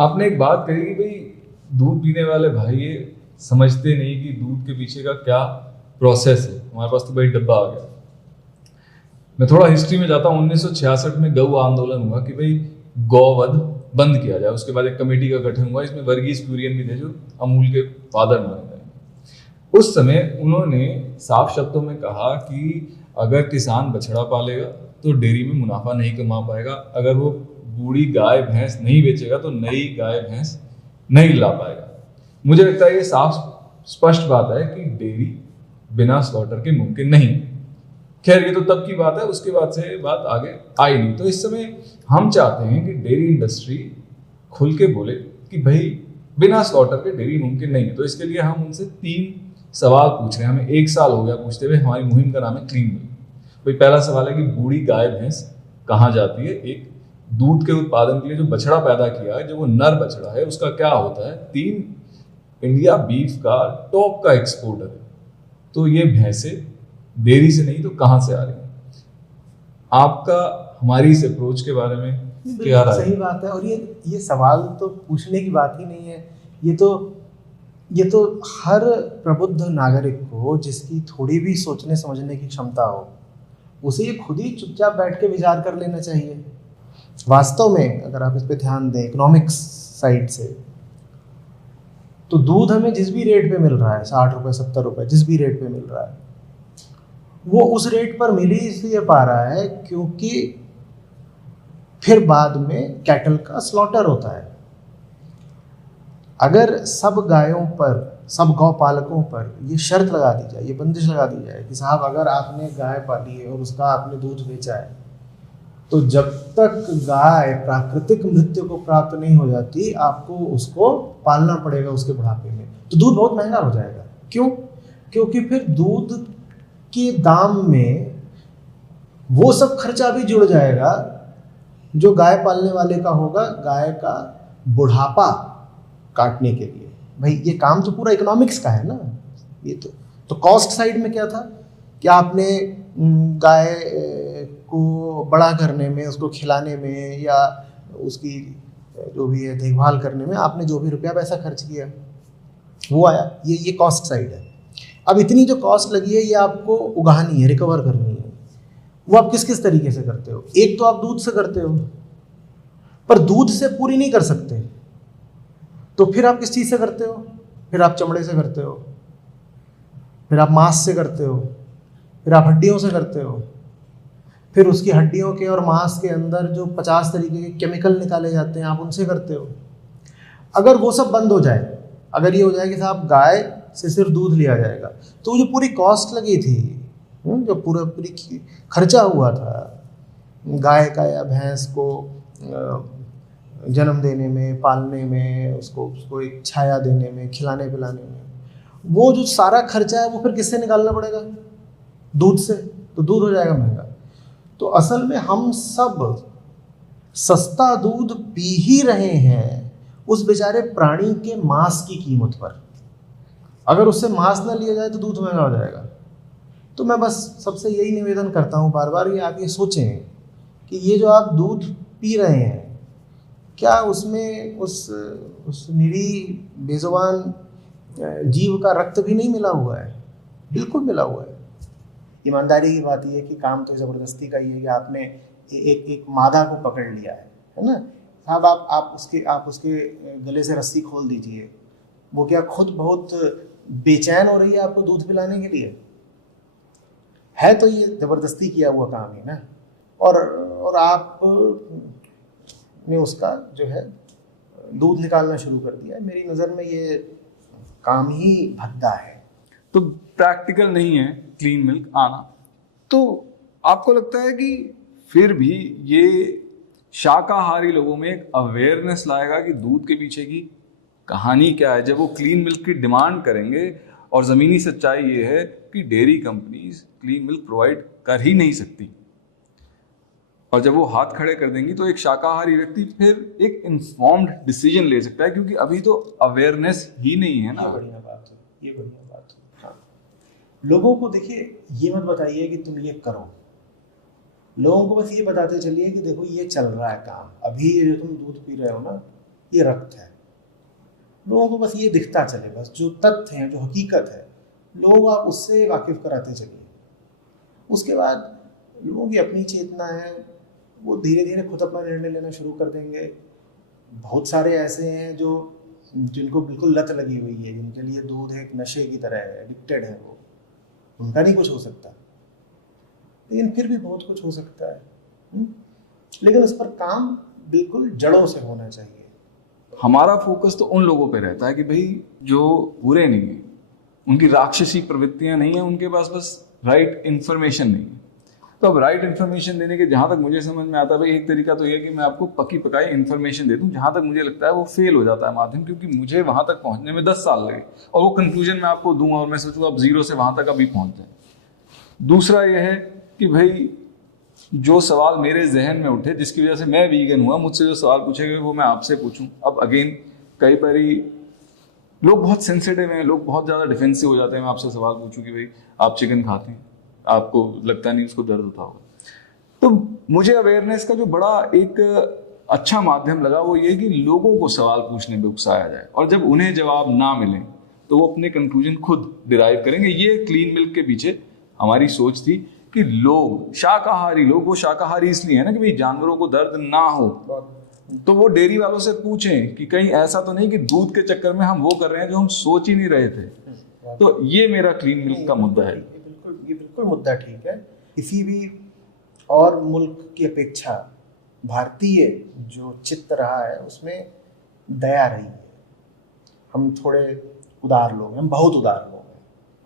आपने एक बात कही कि भाई दूध पीने वाले भाई ये समझते नहीं कि दूध के पीछे का क्या प्रोसेस है। हमारे पास तो भाई डब्बा आ गया। मैं थोड़ा हिस्ट्री में जाता हूँ। 1966 में गौ आंदोलन हुआ कि भाई गौवध बंद किया जाए। उसके बाद एक कमेटी का गठन हुआ। इसमें वर्गीज कुरियन भी थे जो अमूल के फादर माने गए। उस समय उन्होंने साफ शब्दों में कहा कि अगर किसान बछड़ा पालेगा तो डेयरी में मुनाफा नहीं कमा पाएगा, अगर वो बूढ़ी गाय भैंस नहीं बेचेगा तो नई गाय भैंस नहीं ला पाएगा। मुझे लगता है ये साफ स्पष्ट बात है कि डेयरी बिना स्लॉटर के मुमकिन नहीं। खैर ये तो तब की बात है, उसके बाद से बात आगे आई नहीं। तो इस समय हम चाहते हैं कि डेयरी इंडस्ट्री खुल के बोले कि भाई बिना स्लॉटर के डेयरी मुमकिन नहीं है। तो इसके लिए हम उनसे 3 सवाल पूछ रहे हैं। हमें 1 साल हो गया पूछते हुए। हमारी मुहिम का नाम है क्लीन मिल्क। भाई पहला सवाल है कि बूढ़ी गाय भैंस कहाँ जाती है। एक, दूध के उत्पादन के लिए जो बछड़ा पैदा किया है, जो वो नर बछड़ा है, उसका क्या होता है। 3, इंडिया बीफ का टॉप का एक्सपोर्टर है, तो ये भैंसे डेयरी से नहीं तो कहाँ से आ रही है। आपका हमारी इस अप्रोच के बारे में क्या राय है? सही बात है। और ये सवाल तो पूछने की बात ही नहीं है। ये तो हर प्रबुद्ध नागरिक को, जिसकी थोड़ी भी सोचने समझने की क्षमता हो, उसे ये खुद ही चुपचाप बैठ के विचार कर लेना चाहिए। वास्तव में अगर आप इस पे ध्यान दें इकोनॉमिक्स साइड से, तो दूध हमें जिस भी रेट पे मिल रहा है, 60 रुपए 70 रुपए जिस भी रेट पे मिल रहा है, वो उस रेट पर मिल ही इसलिए पा रहा है क्योंकि फिर बाद में कैटल का स्लॉटर होता है। अगर सब गायों पर, सब गौ पालकों पर ये शर्त लगा दी जाए, ये बंदिश लगा दी जाए कि साहब अगर आपने गाय पाली है और उसका आपने दूध बेचा है, तो जब तक गाय प्राकृतिक मृत्यु को प्राप्त नहीं हो जाती, आपको उसको पालना पड़ेगा उसके बुढ़ापे में। तो दूध बहुत महंगा हो जाएगा। क्यों? क्योंकि फिर दूध के दाम में वो सब खर्चा भी जुड़ जाएगा जो गाय पालने वाले का होगा, गाय का बुढ़ापा काटने के लिए। भाई ये काम तो पूरा इकोनॉमिक्स का है ना। ये तो कॉस्ट साइड में क्या था कि आपने गाय को बड़ा करने में, उसको खिलाने में या उसकी जो भी है देखभाल करने में आपने जो भी रुपया पैसा खर्च किया वो आया। ये कॉस्ट साइड है। अब इतनी जो कॉस्ट लगी है ये आपको उगानी है, रिकवर करनी है। वो आप किस किस तरीके से करते हो? एक तो आप दूध से करते हो, पर दूध से पूरी नहीं कर सकते, तो फिर आप किस चीज़ से करते हो? फिर आप चमड़े से करते हो, फिर आप मांस से करते हो, फिर आप हड्डियों से करते हो, फिर उसकी हड्डियों के और मांस के अंदर जो 50 तरीके के केमिकल निकाले जाते हैं आप उनसे करते हो। अगर वो सब बंद हो जाए, अगर ये हो जाए कि साहब गाय से सिर्फ दूध लिया जाएगा, तो जो पूरी कॉस्ट लगी थी, जो पूरी खर्चा हुआ था गाय का या भैंस को जन्म देने में, पालने में, उसको एक छाया देने में, खिलाने पिलाने में, वो जो सारा खर्चा है वो फिर किससे निकालना पड़ेगा? दूध से। तो दूध हो जाएगा महंगा। तो असल में हम सब सस्ता दूध पी ही रहे हैं उस बेचारे प्राणी के मांस की कीमत पर। अगर उससे मांस ना लिया जाए तो दूध महंगा हो जाएगा। तो मैं बस सबसे यही निवेदन करता हूँ बार बार, ये आप ये सोचें कि ये जो आप दूध पी रहे हैं, क्या उसमें उस निरीह बेजुबान जीव का रक्त भी नहीं मिला हुआ है? बिल्कुल मिला हुआ है। ईमानदारी की बात यह है कि काम तो ज़बरदस्ती का ही है कि आपने एक मादा को पकड़ लिया है ना साहब। आप उसके गले से रस्सी खोल दीजिए, वो क्या खुद बहुत बेचैन हो रही है आपको दूध पिलाने के लिए? है तो ये ज़बरदस्ती किया हुआ काम ही ना। और आप ने उसका जो है दूध निकालना शुरू कर दिया है। मेरी नज़र में ये काम ही भद्दा है। तो प्रैक्टिकल नहीं है क्लीन मिल्क आना। तो आपको लगता है कि फिर भी ये शाकाहारी लोगों में एक अवेयरनेस लाएगा कि दूध के पीछे की कहानी क्या है, जब वो क्लीन मिल्क की डिमांड करेंगे? और ज़मीनी सच्चाई ये है कि dairy companies clean milk provide कर ही नहीं सकती, और जब वो हाथ खड़े कर देंगी तो एक शाकाहारी व्यक्ति फिर एक इन्फॉर्म्ड डिसीजन ले सकता है, क्योंकि अभी तो अवेयरनेस ही नहीं है ना। ये बढ़िया बात है। हाँ, लोगों को देखिए, ये मत बताइए कि तुम ये करो, लोगों को बस ये बताते चलिए कि देखो ये चल रहा है काम। अभी ये जो तुम दूध पी रहे हो ना, ये रक्त है। लोगों को बस ये दिखता चले, बस जो तथ्य हैं, जो हकीकत है, लोग आप उससे वाकिफ कराते चलिए। उसके बाद लोगों की अपनी चेतना है, वो धीरे धीरे खुद अपना निर्णय लेना शुरू कर देंगे। बहुत सारे ऐसे हैं जो जिनको बिल्कुल लत लगी हुई है, जिनके लिए दूध एक नशे की तरह है, एडिक्टेड है वो, उनका नहीं कुछ हो सकता, लेकिन फिर भी बहुत कुछ हो सकता है। लेकिन उस पर काम बिल्कुल जड़ों से होना चाहिए। हमारा फोकस तो उन लोगों पे रहता है कि भाई जो बुरे नहीं है, उनकी राक्षसी प्रवृत्तियां नहीं है, उनके पास बस राइट इन्फॉर्मेशन नहीं है। तो अब राइट इन्फॉर्मेशन देने के जहां तक मुझे समझ में आता है भाई, एक तरीका तो ये कि मैं आपको पकी पकाई इन्फॉर्मेशन दे दूं। जहां तक मुझे लगता है वो फेल हो जाता है माध्यम, क्योंकि मुझे वहां तक पहुंचने में 10 साल लगे और वो कंक्लूजन मैं आपको दूंगा और मैं सोचूंगा अब 0 से वहां तक अभी पहुंच जाए। दूसरा यह है कि भाई जो सवाल मेरे जहन में उठे, जिसकी वजह से मैं वीगन हुआ, मुझसे जो सवाल पूछे गए वो मैं आपसे पूछूं। अब अगेन कई बारी लोग बहुत सेंसिटिव हैं, लोग बहुत ज़्यादा डिफेंसिव हो जाते हैं। मैं आपसे सवाल पूछूं कि भाई आप चिकन खाते हैं, आपको लगता नहीं उसको दर्द होता होगा। तो मुझे अवेयरनेस का जो बड़ा एक अच्छा माध्यम लगा वो ये कि लोगों को सवाल पूछने पे उकसाया जाए, और जब उन्हें जवाब ना मिले तो वो अपने कंक्लूजन खुद डिराइव करेंगे। ये क्लीन मिल्क के पीछे हमारी सोच थी कि लोग शाकाहारी लोग, वो शाकाहारी इसलिए है ना कि भाई जानवरों को दर्द ना हो, तो वो डेयरी वालों से पूछें कि कहीं ऐसा तो नहीं कि दूध के चक्कर में हम वो कर रहे हैं जो हम सोच ही नहीं रहे थे। तो ये मेरा क्लीन मिल्क का मुद्दा है। ये बिल्कुल मुद्दा ठीक है। किसी भी और मुल्क की अपेक्षा भारतीय जो चित्त रहा है उसमें दया रही है। हम थोड़े उदार लोग हैं, हम बहुत उदार लोग हैं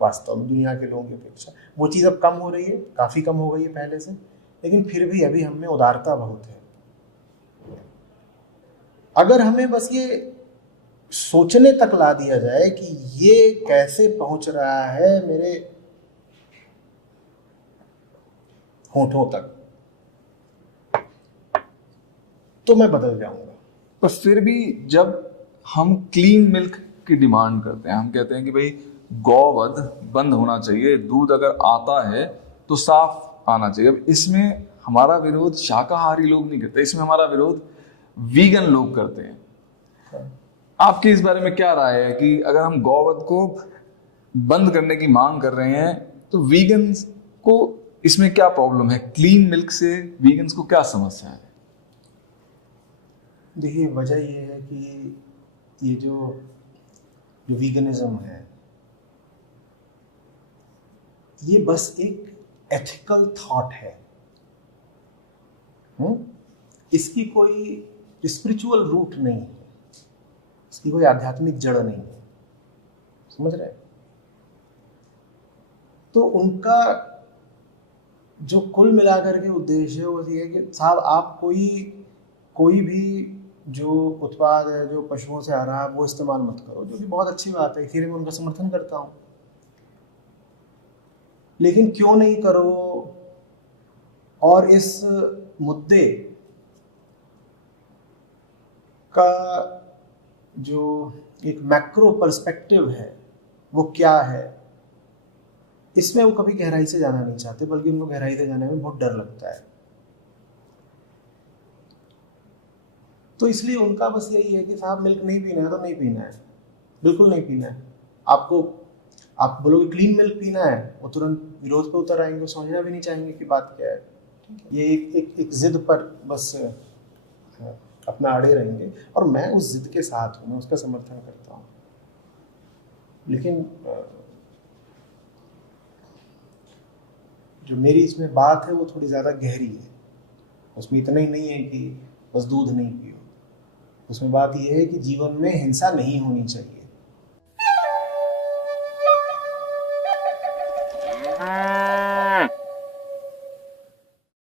वास्तव में दुनिया के लोगों की अपेक्षा। वो चीज़ अब कम हो रही है, काफ़ी कम हो गई है पहले से, लेकिन फिर भी अभी हम में उदारता बहुत है। अगर हमें बस ये सोचने तक ला दिया जाए कि ये कैसे पहुंच रहा है मेरे होठों तक, तो मैं बदल जाऊंगा। पर फिर भी जब हम क्लीन मिल्क की डिमांड करते हैं, हम कहते हैं कि भाई गौवध बंद होना चाहिए, दूध अगर आता है तो साफ आना चाहिए। अब इसमें हमारा विरोध शाकाहारी लोग नहीं करते, इसमें हमारा विरोध वीगन लोग करते हैं। आपकी इस बारे में क्या राय है कि अगर हम गौवध को बंद करने की मांग कर रहे हैं तो वीगन्स को इसमें क्या प्रॉब्लम है? क्लीन मिल्क से वीगन्स को क्या समस्या है? देखिए, वजह ये है कि ये जो वीगनिज्म है ये बस एक एथिकल थॉट है। इसकी कोई स्पिरिचुअल रूट नहीं है, इसकी कोई आध्यात्मिक जड़ नहीं है, समझ रहे? तो उनका जो कुल मिलाकर के उद्देश्य है वो ये है कि साहब आप कोई भी जो उत्पाद है जो पशुओं से आ रहा है वो इस्तेमाल मत करो, जो कि बहुत अच्छी बात है, फिर मैं उनका समर्थन करता हूँ। लेकिन क्यों नहीं करो, और इस मुद्दे का जो एक मैक्रो पर्सपेक्टिव है वो क्या है, इसमें वो कभी गहराई से जाना नहीं चाहते, बल्कि उनको गहराई से जाने में बहुत डर लगता है। तो इसलिए उनका बस यही है कि साहब मिल्क नहीं पीना है तो नहीं पीना है, बिल्कुल नहीं पीना है। आप बोलोगे क्लीन मिल्क पीना है, वो तुरंत विरोध पे उतर आएंगे, समझना भी नहीं चाहेंगे कि बात क्या है। ये एक जिद पर बस अपना अड़े रहेंगे, और मैं उस जिद के साथ हूँ, मैं उसका समर्थन करता हूँ। लेकिन जो मेरी इसमें बात है वो थोड़ी ज़्यादा गहरी है। उसमें इतना ही नहीं है कि बस दूध नहीं पियो, उसमें बात यह है कि जीवन में हिंसा नहीं होनी चाहिए।